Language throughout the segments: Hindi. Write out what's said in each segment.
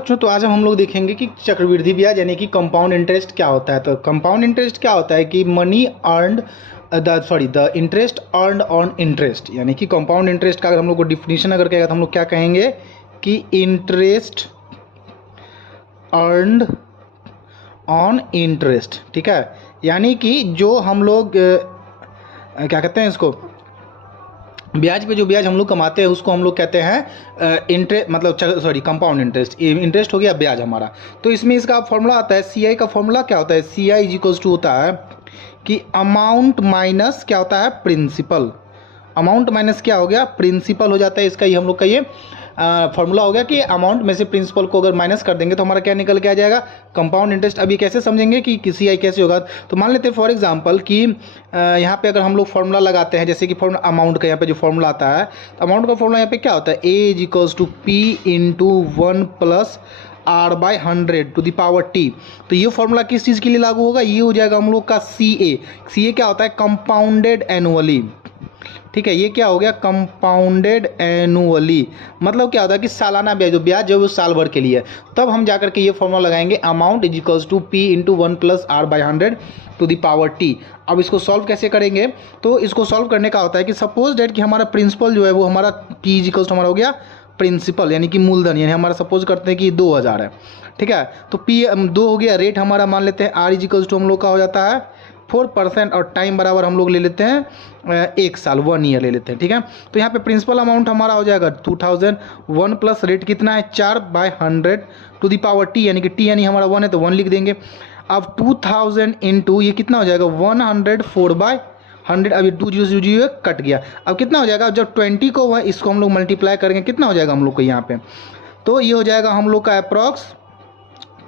बच्चों, तो आज हम लोग देखेंगे कि चक्रवृद्धि ब्याज यानी कि कंपाउंड इंटरेस्ट क्या होता है। तो कंपाउंड इंटरेस्ट क्या होता है कि money earned the interest earned on interest, यानी कि कंपाउंड इंटरेस्ट का अगर हम लोग को डिफिनीशन अगर कहेगा तो हम लोग क्या कहेंगे कि इंटरेस्ट अर्नड ऑन इंटरेस्ट। ठीक है, यानी कि जो हम लोग क्या कहते हैं इसको, ब्याज पे जो ब्याज हम लोग कमाते हैं उसको हम लोग कहते हैं इंटरेस्ट, मतलब कंपाउंड इंटरेस्ट। इंटरेस्ट हो गया ब्याज हमारा। तो इसमें इसका फॉर्मूला आता है, सी आई का फॉर्मूला क्या होता है, सी आई इक्वल्स टू होता है कि अमाउंट माइनस क्या होता है, प्रिंसिपल। अमाउंट माइनस क्या हो गया, प्रिंसिपल हो जाता है। इसका ही हम लोग का ये फॉर्मूला हो गया कि अमाउंट में से प्रिंसिपल को अगर माइनस कर देंगे तो हमारा क्या निकल के आ जाएगा, कंपाउंड इंटरेस्ट। अब ये कैसे समझेंगे कि सी आई कैसे होगा, तो मान लेते हैं फॉर एग्जांपल कि यहाँ पे अगर हम लोग फॉर्मूला लगाते हैं, जैसे कि फॉर्मूला अमाउंट का यहाँ पे जो फॉर्मूला आता है, तो अमाउंट का फॉर्मूला यहाँ पे क्या होता है, A is equals to P into 1 plus R by 100 to the power T. तो ये फॉर्मूला किस चीज़ के लिए लागू होगा, ये हो जाएगा हम लोग का सी ए। सी ए क्या होता है, कंपाउंडेड एनुअली। ठीक है, ये क्या हो गया, कंपाउंडेड एनुअली। मतलब क्या होता है कि सालाना ब्याज, जो ब्याज जो वो साल भर के लिए है। तब हम जाकर के ये फॉर्मूला लगाएंगे, amount is equals to P into 1 plus R by 100 to the power T. अब इसको सॉल्व कैसे करेंगे, तो इसको सॉल्व करने का होता है कि सपोज डेट कि हमारा प्रिंसिपल जो है वो हमारा टी इज इक्वल्स टू हमारा हो गया प्रिंसिपल, यानी कि मूलधन, यानी हमारा सपोज करते हैं कि 2000 है। ठीक है, तो पी 2 हो गया, रेट हमारा मान लेते हैं आर इज इक्वल्स टू हम लोग का हो जाता है 4% और टाइम बराबर हम लोग ले लेते हैं 1 साल, 1 ईयर ले लेते हैं। ठीक है, तो यहाँ पे प्रिंसिपल अमाउंट हमारा हो जाएगा 2001 प्लस रेट कितना है 4/100 टू द पावर टी, यानी कि टी यानी हमारा 1 है तो 1 लिख देंगे। अब 2000 इंटू ये कितना हो जाएगा 104/100, अभी 2 0 कट गया। अब कितना हो जाएगा, जब 20 को इसको हम लोग मल्टीप्लाई करेंगे कितना हो जाएगा हम लोग को यहाँ पे, तो ये हो जाएगा हम लोग का अप्रॉक्स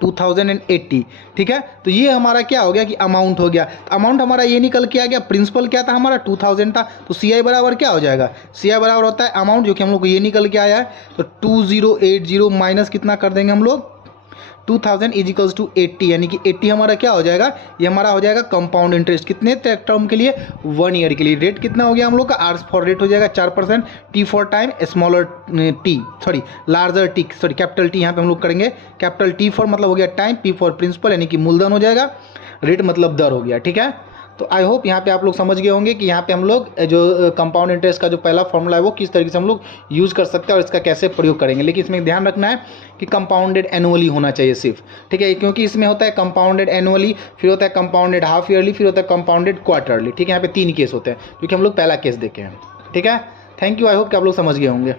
2080। ठीक है, तो ये हमारा क्या हो गया कि अमाउंट हो गया। तो अमाउंट हमारा ये निकल के आ गया, प्रिंसिपल क्या था हमारा 2000 था, तो सी आई बराबर क्या हो जाएगा, सी आई बराबर होता है अमाउंट जो कि हम लोग को ये निकल के आया है, तो 2080 माइनस कितना कर देंगे हम लोग 2000 इज इक्वल्स टू 80, यानी कि 80 हमारा क्या हो जाएगा, ये हमारा हो जाएगा कंपाउंड इंटरेस्ट। कितने टर्म के लिए, 1 ईयर के लिए। रेट कितना हो गया हम लोग का, आर फॉर रेट हो जाएगा 4%, T for time, smaller T larger T capital T यहाँ पे हम लोग करेंगे, कैपिटल टी फॉर मतलब हो गया टाइम, पी फॉर प्रिंसिपल यानी कि मूलधन हो जाएगा, रेट मतलब दर हो गया। ठीक है, तो आई होप यहाँ पे आप लोग समझ गए होंगे कि यहाँ पे हम लोग जो कंपाउंड इंटरेस्ट का जो पहला फॉर्मूला है वो किस तरीके से हम लोग यूज़ कर सकते हैं और इसका कैसे प्रयोग करेंगे। लेकिन इसमें ध्यान रखना है कि कंपाउंडेड एनुअली होना चाहिए सिर्फ। ठीक है, क्योंकि इसमें होता है कंपाउंडेड एनुअली, फिर होता है कंपाउंडेड हाफ ईयरली, फिर होता है कंपाउंडेड क्वार्टरली। ठीक है, यहाँ पे 3 केस होते हैं क्योंकि हम लोग पहला केस देखे हैं। ठीक है, थैंक यू, आई होप कि आप लोग समझ गए होंगे।